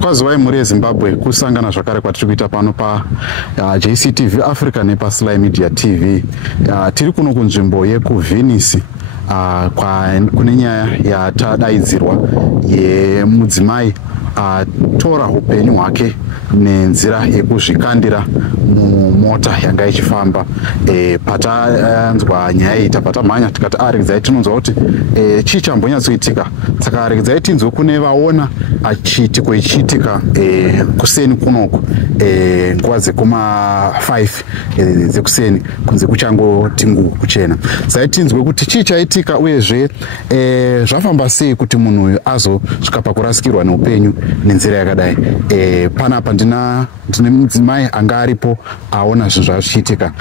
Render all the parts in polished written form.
Kwazivai muri Zimbabwe kusangana zvakare kwatiri kuita pano pa JCTV Africa nepa Sly Media TV. Tiri kuno kunzvimbo yekuVenice kune nyaya yatadaidzirwa yemudzimai tora upenyu hwake nenzira yekuzvikandira mumota yanga ichifamba. Patanzwa nyaya iyi tapatamhanya tikati aregai tinonzwa kuti chii chambonyatsoitika. Saka aregai tinzwe kune vaona chiitiko ichiitika kuseni kunoku nguva dzekuma 5 dzekuseni kunze kuchangoti nguvu kuchena. Tinzwe kuti chii chaitika uyezve zvafamba sei kuti munhu uyu azosvika pakurasikirwa neupenyu nenzira yakadai. Panapa ndine mudzimai anga aripo aona zvinhu zvachiitika.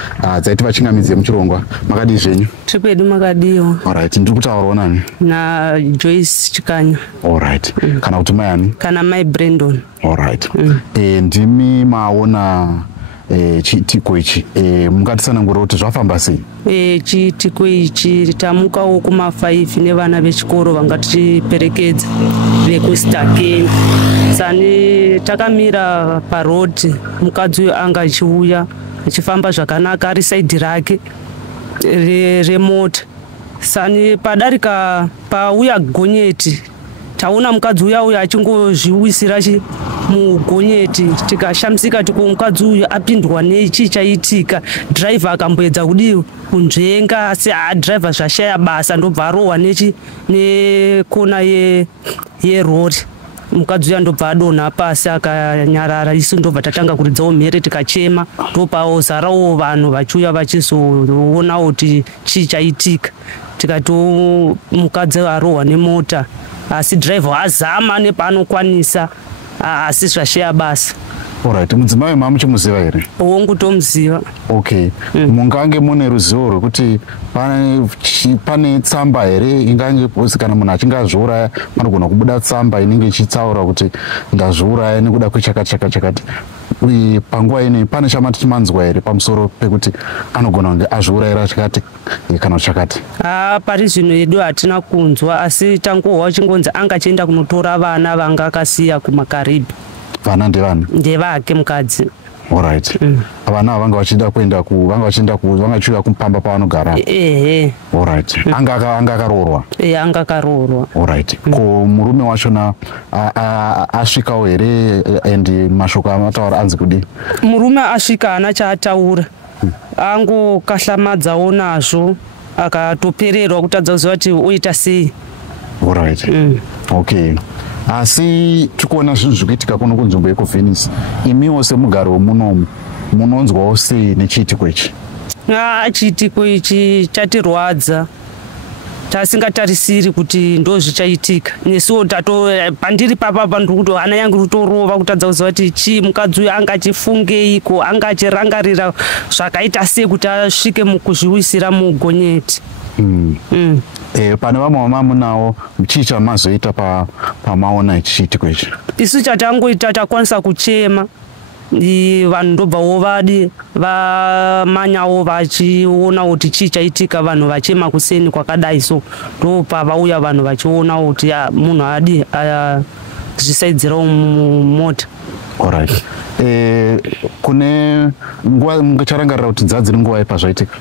Dzaiti vachingamidze muchirongwa. Makadii zvenyu? Tripedu makadiwa. Alright, ndiri kutaurawo nani? Joyce Chikanya. Alright. Kana kuti mai ani? Kana mai Brandon. Alright. Ndimi maona chiitiko ichi. Mungatitsanangura kuti zvafamba sei? Chiitiko ichi tamukawo kuma 5 nevana vechikoro vanga tichiperekedza vekustakeni. Sani takamira parodi, mukadzi uyu anga achiuya achifamba zvakanaka ari saidhi rake remota. Sani padarika pauya gonyeti taona mukadzi uya achingozviwisira mugonyeti, tikashamisika kuti mukadzi uyu apindwa nechii chaitika. Dhiraivha akamboedza kudii kunzvenga, asi dhiraivha zvashaya basa ndobva arohwa nekona yerori. Mukadzi uya ndobva adonha pasi akanyarara. Isu ndobva tatanga kuridzawo mhere tikachema. Ndopazarawo vanhu vachiuya vachizoona kuti chii chaitika. Tikati mukadzi arohwa nemota, asi dhiraivha azama nepaanokwanisa, asi zvashaya basa. Alright, mudzimai mamuchimuziva here? Ongutomuziva. Okay. Mungange mune ruzivo rwekuti pane tsamba here ingange posi kana munhu achinge azviuraya panogona kubuda tsamba inenge ichitsaura kuti ndazviuraya nekuda kwechakati. Uye panguva ino pane chamati chimanzwa here pamusoro pekuti anogona kunge azviurayira chakati kana chakati? Pari zvino yedu hatina kunzwa, asi tangohwa chingonzi anga achienda kunotora vana vanga akasiya kumaKaribhi. Vana ndevani? Ndevake mukadzi. Alright. Vana vanga vachienda vanga vachiuya kupamba pavanogara. Alright. Anga akaroorwa. Anga akaroorwa. Alright. Ko murume wachona asvikawo here and mashoko amataura anzi kudii? Murume asvika hana chaataura. Angokahlamadzawo nazvo akatopererwa kutadza kuziva kuti oita sei. Alright. Okay. Asi tikuona zvinhu zvikuitika kuno kunzvimbo yekuVenice. Imiwo semugari wemunomu munonzwawo sei nechiitiko ichi? Chiitiko ichi chatirwadza. Tasingatarisiri kuti ndozvichaitika. Nesuwo pandiri papapa ndiri kuti hana yangu rutorova kutadza kuziva kuti chii mukadzi uyu anga achifungeiko, anga achirangarira zvakaita sei kuti asvike mukuzviwisira mugonyeti. Pane vamwe vamamunawo chii chamazoita pamaona chiitiko ichi? Isu chatangoita takwanisa kuchema. Vanhu ndobvawo vamanyawo vachiona kuti chii chaitika, vanhu vachema kuseni kwakadai. So ndopavauya vanhu vachiona kuti munhu adi zvisaidzirawo mumota. Alright. Kune nguva charangarira kuti dzadziri nguva ipa zvaitika?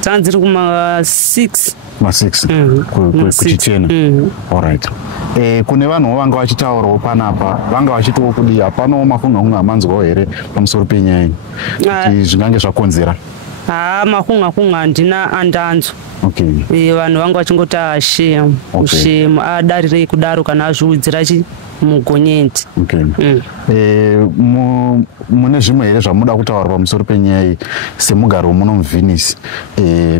Dzanziri kuma 6. Ma6 kuchichena. Alright. Kune vanhu vanga vachitaurawo panapa, vanga vachitiwo kudii, hapanawo mafunga amanzwawo here pamusoro penyaya iyi kuti zvingange zvakonzera? Mafunga handina andanzwa. Okay. Vanhu vanga vachingoti shemu adarirei kudaro kana azviudzira mugonyeti. Okay. Mune zvimwe here zvamuda kutaura pamusoro penyaya iyi semugari wemuno muVenice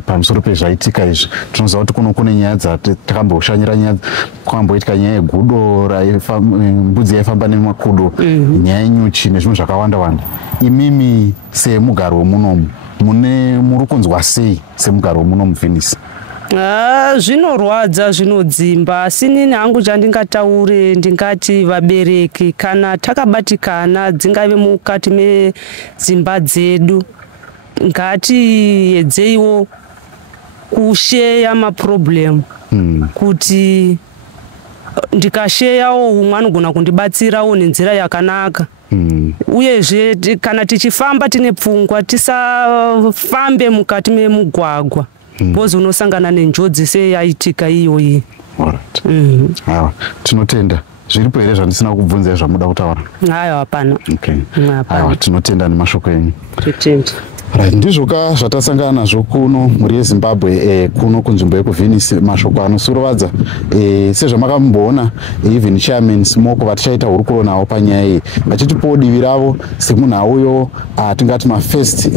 pamusoro pezvaitika izvi? Tinoziva kuti kune nyaya dzatakamboshanyira, nyaya kwakamboitika nyaya yegudo mbudzi yaifamba nemakudo, nyaya yenyuchi nezvimwe zvakawanda. Imimi semugari wemunomu muri kunzwa sei semugari wemuno muVenice? Zvinorwadza, zvinodzimba, asi nini hangu chandingataure ndingati vabereki kana takabatikana dzingave mukati medzimba dzedu ngatiedzeiwo kusheya maproblemu kuti ndikasheyawo umwe anogona kundibatsirawo nenzira yakanaka. Uyezve kana tichifamba tine pfungwa tisafambe mukati memugwagwa bozi unosangana nenjodzi seyaitika iyoyi. Aiwa, tinotenda. Zviripo here zvandisina kubvunza zvamuda kutaura? Hayo hapana. Okay. Aiwa, tinotenda nemashoko enyu. Totenda. Right, ndizvoka zvatasangana nazvo kuno muri yeZimbabwe kuno kunzvimbo yekuVenice, mashoko anosurovadza sezvamakamboona even chairman Smoko vatichaita hurukuro nawo panyaya iyi vachitipawo divi ravo semunhu auyo atingati first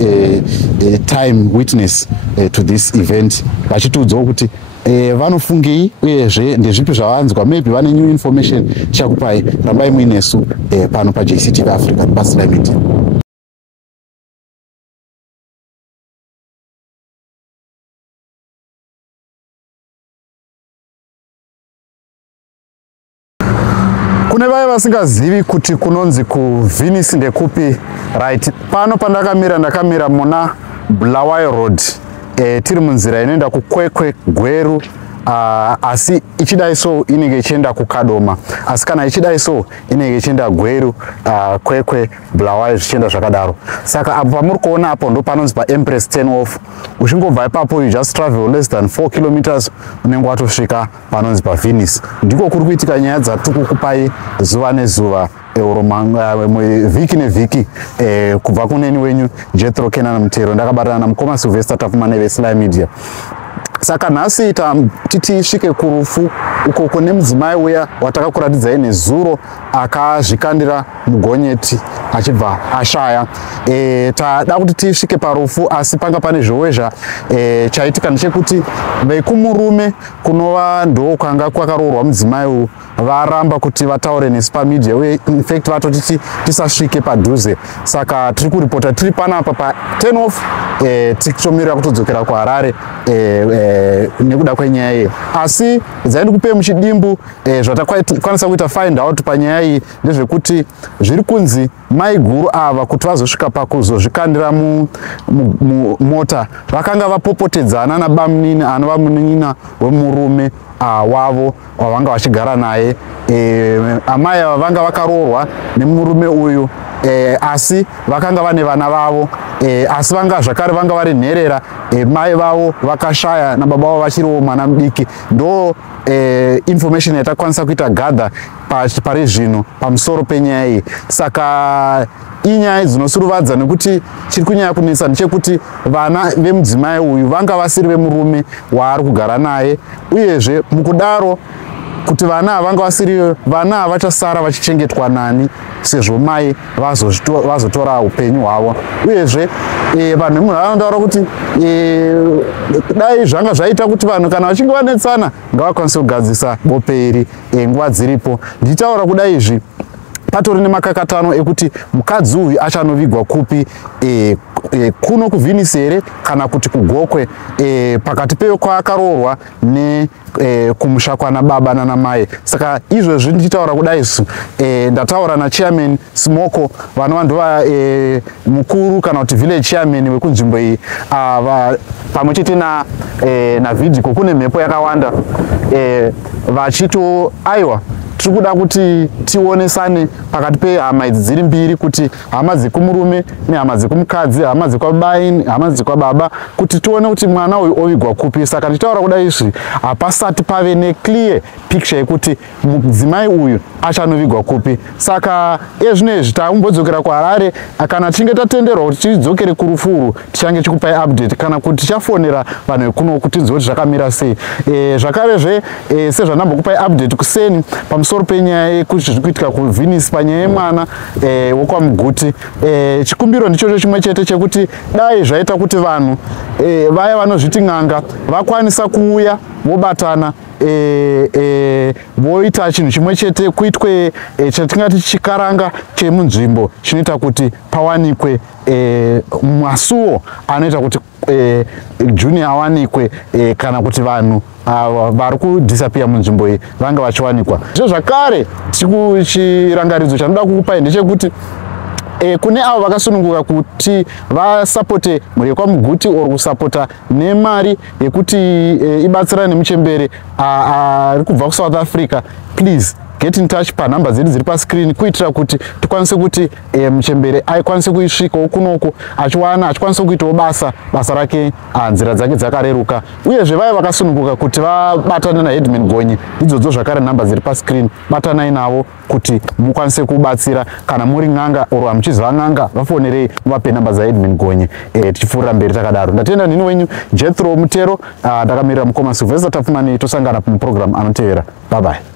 time witness to this event, vachitiudzawo kuti vanofungei uyezve ndezvipi zvavanzwa, maybe vane new information chakupai. Rambai muinesu pano paJCTV Africa Basilayi Media. Kune vaya vasingazivi kuti kunonzi kuVenice ndekupi, right, pano ndakamira muna Bulawayo Road, tiri munzira inoenda kuKwekwe Gweru, asi ichidai so inenge ichienda kuKadoma, asi kana ichidai so inenge ichienda Gweru, Kwekwe, Bulawayo zvichienda zvakadaro. Saka apo pamuri kuona apo ndo panonzi paEmpress 10 off. Uchingobva ipapo you just travel less than 4 kilometers unenge watosvika panonzi paVenice. Ndiko kuri kuitika nyaya dzatikukupai zuva nezuva, vhiki nevhiki, kubva kuneni wenyu Jethro Kenan Mutero, ndakabatana namukoma Sylvester Tafuma neveSilayi Media. Saka nhasi tisvike kurufu uko kune mudzimai uya watakakuratidzai nezuro akazvikandira mugonyeti achibva ashaya. Tada kuti tisvike parufu, asi panga pane zhowezha chaitika ndechekuti vekumurume kunova ndo kwanga kwakaroorwa mudzimai uyu varamba kuti vataure nesu pamedia, uye in fact vatoti tisasvike padhuze. Saka tiri kuripota tiri panapa pa10 off, tichitomirira kutodzokera kuHarare nekuda kwenyaya iyi. Asi dzaindi kupe muchidimbu zvatakwanisa kuita find out panyaya iyi ndezvekuti zviri kunzi mai guru ava kuti vazosvika pakuzozvikandira mumota vakanga vapopotedzana nabamunini anova munin'ina wemurume wavo wavanga vachigara naye. Amai ava vanga vakaroorwa nemurume uyu, asi vakanga vane vana vavo, asi zvakare vanga vari nherera, mai vavo vakashaya nababa vavo vachiriwo mwana mudiki. Ndo information yatakwanisa kuita gadha pari zvino pamusoro penyaya iyi. Saka inyaya dzinosuruvadza nekuti chiri kunyanya kunetsa ndechekuti vana vemudzimai uyu vanga vasiri vemurume waari kugara naye, uyezve mukudaro kuti vana vanga vasiri vana havachasara vachichengetwa nani sezvo mai vazotora upenyu hwavo. Uyezve vanhu vemunharaunda vari kuti dai zvanga zvaita kuti vanhu kana vachinge vanetsana ngavakwanise kugadzisa bope iri nguva dziripo. Ndichitaura kudai izvi patori nemakakatano ekuti mukadzi uyu achanovigwa kupi, kuno kuVenice here kana kuti kuGokwe, pakati peyo kwaakaroorwa kumusha kwana baba nanamai. Saka izvozvi ndichitaura kudai isu ndataura nachairman Smoko vanova ndova mukuru kana kuti village chairman wekunzvimbo iyi, pamwe chete naVidiko kune mhepo yakawanda, vachito aiwa tiri kuda kuti tionesane pakati pehama idzi dziri mbiri, kuti hama dzekumurume nehama dzekumukadzi, hama dzekwabai, hama dzekwababa, kuti tione kuti mwana uyu ovigwa kupi. Saka tichitaura kudai izvi hapasati pave neclear picture yekuti mudzimai uyu achanovigwa kupi. Saka ezvinezvi takumbodzokera kuHarare, kana tichinge tatenderwa kuti tidzokere kurufuru tichange chikupai update, kana kuti tichafonera vanhu vekuno kuti tidziwe kuti zvakamira sei. Zvakarezve sezvandambokupai update kuseni pamusoro penyaya yekuti zviri kuitika kuVenice panyaya yemwana wokwaMuguti, chikumbiro ndichocho chimwe chete chekuti dai zvaita kuti vanhu vaya vanozviti n'anga vakwanisa kuuya vobatana voita chinhu chimwe chete, kuitwe chatingati chikaranga chemunzvimbo chinoita kuti pawanikwe masuwo anoita kuti Junior awanikwe, kana kuti vanhu vari kudisappear munzvimbo iyi vanga vachiwanikwa. Zvakare chirangaridzo chanoda kukupai ndechekuti kune avo vakasununguka kuti vasapote mhuri kwaMuguti or kusapota nemari yekuti ibatsirane nemuchembere ari kubva kuSouth Africa, please get in touch panhamba dzedu dziri pascreen kuitira kuti tikwanise kuti muchembere aikwanise kuisvikawo kunoko achikwanisa kuitawo basa rake nzira dzake dzakareruka. Uyezve vaya vakasununguka kuti vabatane naHeadman Gonye, idzodzo zvakare nhamba dziri pascreen, batanai navo kuti mukwanise kubatsira. Kana muri n'anga or hamuchiziva n'anga, vafonerei muvape nhamba dzaHeadman Gonye tichipfuurira mberi takadaro. Ndatenda nhini wenyu Jethro Mutero, ndakamirira mukoma Sylvester Tafumani. Tosangana mupurogiramu anotevera. Bye bye.